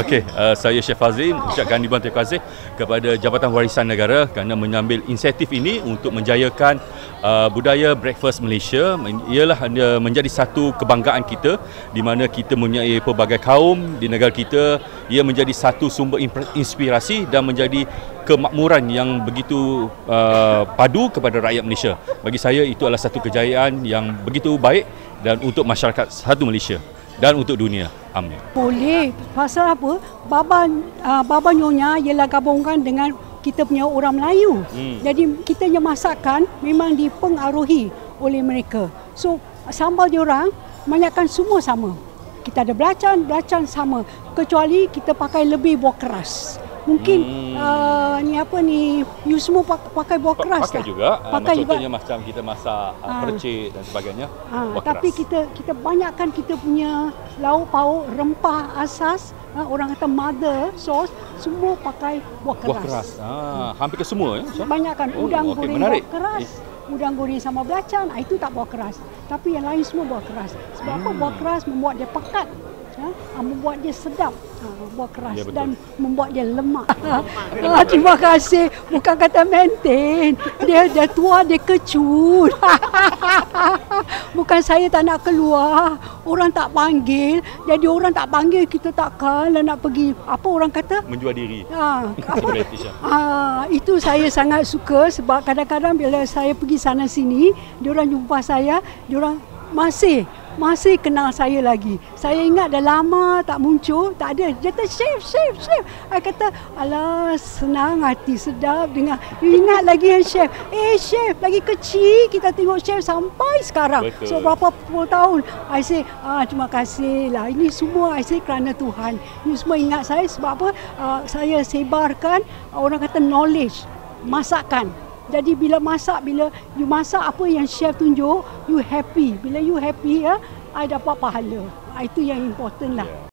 Okey, saya Chef Fazlin ucapkan ribuan terima kasih kepada Jabatan Warisan Negara kerana mengambil inisiatif ini untuk menjayakan budaya breakfast Malaysia. Ialah menjadi satu kebanggaan kita di mana kita mempunyai pelbagai kaum di negara kita. Ia menjadi satu sumber inspirasi dan menjadi kemakmuran yang begitu padu kepada rakyat Malaysia. Bagi saya itu adalah satu kejayaan yang begitu baik dan untuk masyarakat satu Malaysia dan untuk dunia. Amin. Boleh. Pasal apa? Baba Nyonya ialah gabungan dengan kita punya orang Melayu. Jadi kita punya masakan memang dipengaruhi oleh mereka. So sambal diorang banyakkan semua sama. Kita ada belacan sama. Kecuali kita pakai lebih buah keras. Mungkin you semua pakai buah keras pakai tak? Juga. Pakai contohnya juga. macam kita masak percik dan sebagainya. Buah Tapi keras. kita banyakkan kita punya lauk pauk rempah asas, orang kata mother sauce, semua pakai buah keras. Buah keras. Hampir ke semua ya. Banyakkan udang goreng menarik. buah keras. Udang goreng sama belacan, itu tak buah keras. Tapi yang lain semua buah keras. Sebab apa? Buah keras membuat dia pekat. Membuat dia sedap, buah keras, ya, dan membuat dia lemak. Terima kasih. Bukan kata maintain, dia tua, dia kecut. Bukan saya tak nak keluar, orang tak panggil. Jadi orang tak panggil, kita takkanlah nak pergi. Apa orang kata? Menjual diri. Itu saya sangat suka sebab kadang-kadang bila saya pergi sana sini, diorang jumpa saya, diorang masih kenal saya lagi. Saya ingat dah lama tak muncul, tak ada. Dia kata, chef. Saya kata, alah, senang hati, sedap dengar. You ingat lagi yang chef? Chef, lagi kecil kita tengok chef sampai sekarang. Betul. So, berapa puluh tahun. I say, terima kasih lah. Ini semua, I say, kerana Tuhan. You semua ingat saya sebab apa? Saya sebarkan, orang kata knowledge, masakan. Jadi bila you masak apa yang chef tunjuk, you happy. Bila you happy, I dapat pahala. Itu yang important lah.